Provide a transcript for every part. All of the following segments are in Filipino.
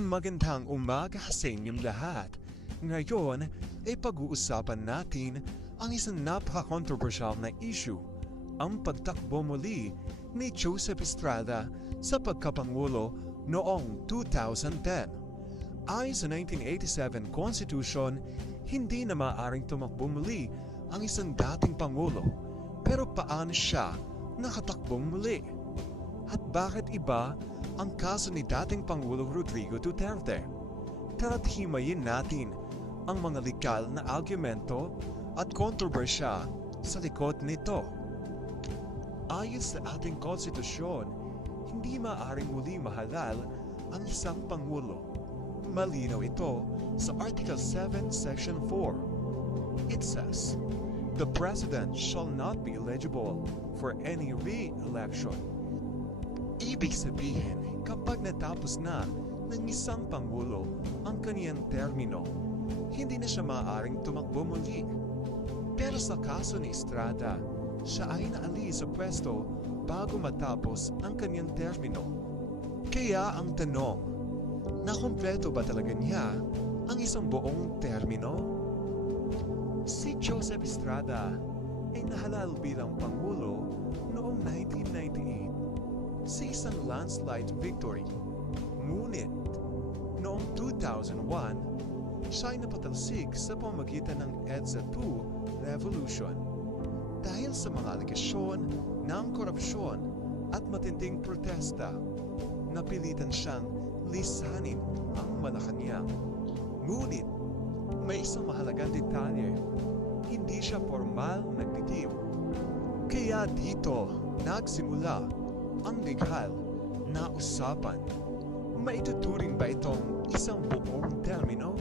Magandang umaga sa inyong lahat. Ngayon ay pag-uusapan natin ang isang napaka-controversial na issue, ang pagtakbo muli ni Joseph Estrada sa pagkapangulo noong 2010. Ayon sa 1987 Constitution, hindi na maaaring tumakbo muli ang isang dating pangulo. Pero paano siya nakatakbong muli? At bakit iba ang kaso ni dating Pangulo Rodrigo Duterte? Tara't himayin natin ang mga legal na argumento at kontrobersya sa likod nito. Ayon sa ating konstitusyon, hindi maaaring muli mahalal ang isang pangulo. Malinaw ito sa Article 7, Section 4. It says, "The President shall not be eligible for any re-election." Ibig sabihin, kapag natapos na ng isang pangulo ang kaniyang termino, hindi na siya maaaring tumakbo muli. Pero sa kaso ni Estrada, siya ay naalis sa pwesto bago matapos ang kaniyang termino. Kaya ang tanong, nakumpleto ba talaga niya ang isang buong termino? Si Joseph Estrada ay nahalal bilang pangulo noong 1998 sa isang landslide victory. Ngunit, noong 2001, siya ay napatalsik sa pamamagitan ng EDSA II Revolution. Dahil sa mga alegasyon ng korupsyon at matinding protesta, napilitan siyang lisanin ang Malacanang. Ngunit, may isang mahalagang detalye, hindi siya formal nagdidim. Kaya dito nagsimula ang legal na usapan. Maituturing ba itong isang buong termino?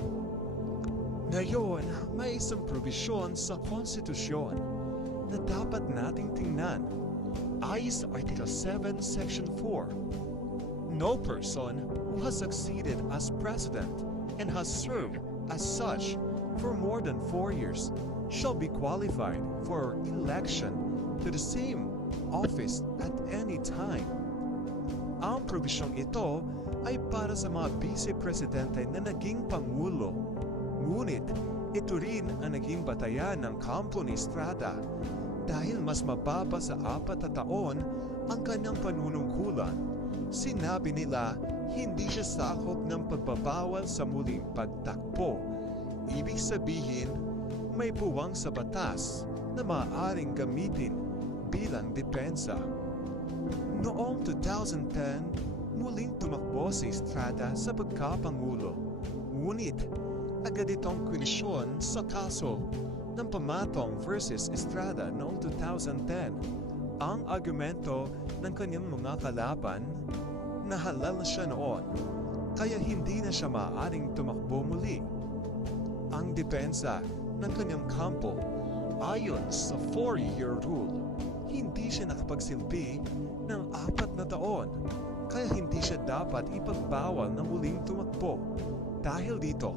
Ngayon, may isang provisyon sa konstitusyon na dapat nating tingnan. Ayon sa Article 7, Section 4, "No person who has succeeded as president and has served as such for more than 4 years shall be qualified for election to the same office at any time." Ang probisyong ito ay para sa mga vice-presidente na naging pangulo. Ngunit ito rin ang naging batayan ng kampo ni Estrada dahil mas mababa sa 4 na taon ang kanyang panunungkulan. Sinabi nila hindi siya sakop ng pagbabawal sa muling pagtakbo. Ibig sabihin, may puwang sa batas na maaaring gamitin bilang depensa. Noong 2010, muling tumakbo si Estrada sa pagkapangulo. Ngunit, agad itong kwenisyon sa kaso ng Pamatong versus Estrada noong 2010. Ang argumento ng kanyang mga kalaban na halal na siya noon, kaya hindi na siya maaaring tumakbo muli. Ang depensa ng kanyang kampo, ayon sa 4-year rule, hindi siya nakapagsilbi ng 4 na taon, kaya hindi siya dapat ipagbawal na muling tumakbo. Dahil dito,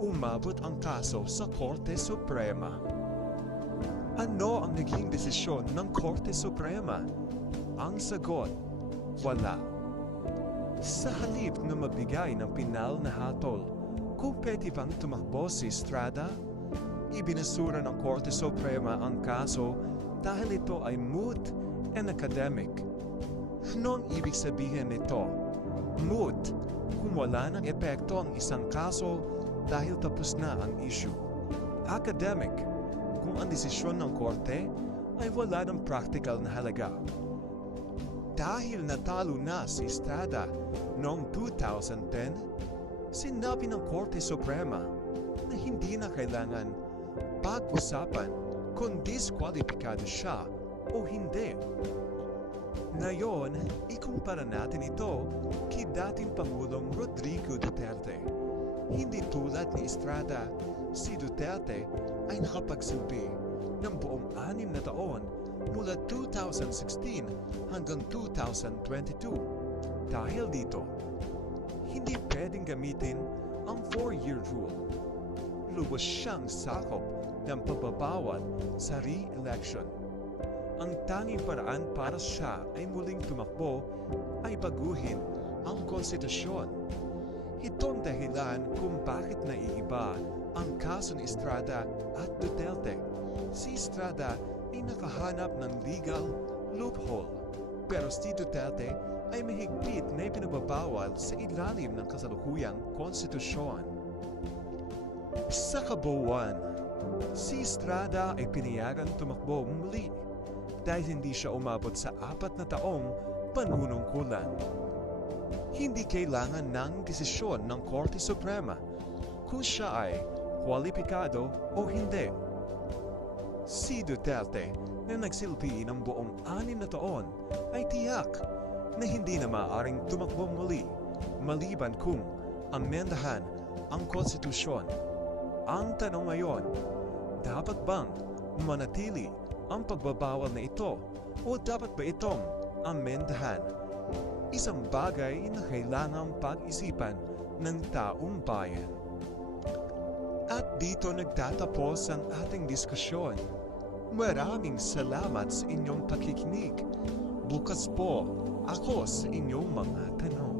umabot ang kaso sa Korte Suprema. Ano ang naging desisyon ng Korte Suprema? Ang sagot, wala. Sa halip na magbigay ng pinal na hatol kung pwede bang tumakbo si Estrada, ibinasura ng Korte Suprema ang kaso dahil ito ay moot and academic. Anong ibig sabihin nito? Moot, kung wala ng epekto ang isang kaso dahil tapos na ang issue. Academic, kung ang desisyon ng korte ay wala ng practical na halaga. Dahil natalo na si Estrada noong 2010, sinabi ng Korte Suprema na hindi na kailangan pag-usapan kung diskwalipikado siya o hindi. Ngayon, ikumpara natin ito kay dating Pangulong Rodrigo Duterte. Hindi tulad ni Estrada, si Duterte ay nakapagsilbi ng buong 6 na taon mula 2016 hanggang 2022. Dahil dito, hindi pwedeng gamitin ang 4-year rule. Lubos siyang sakop ng pagbabawal sa re-election. Ang tanging paraan para siya ay muling tumakbo ay baguhin ang konstitusyon. Ito ang dahilan kung bakit naiiba ang kaso ni Estrada at Duterte. Si Estrada ay nakahanap ng legal loophole, pero si Duterte ay mahigpit na ipinagbabawal sa ilalim ng kasalukuyang konstitusyon. Sa kabuuan, si Estrada ay pinayagan tumakbo muli dahil hindi siya umabot sa 4 na taong panunungkulan. Hindi kailangan ng desisyon ng Korte Suprema kung siya ay kwalipikado o hindi. Si Duterte na nagsilbi ng buong 6 na taon ay tiyak na hindi na maaaring tumakbo muli maliban kung amendahan ang konstitusyon. Ang tanong ngayon, dapat bang manatili ang pagbabawal na ito o dapat ba itong amendahan? Isang bagay na kailangang pag-isipan ng taong bayan. At dito nagtatapos ang ating diskusyon. Maraming salamat sa inyong pakikinig. Bukas po ako sa inyong mga tanong.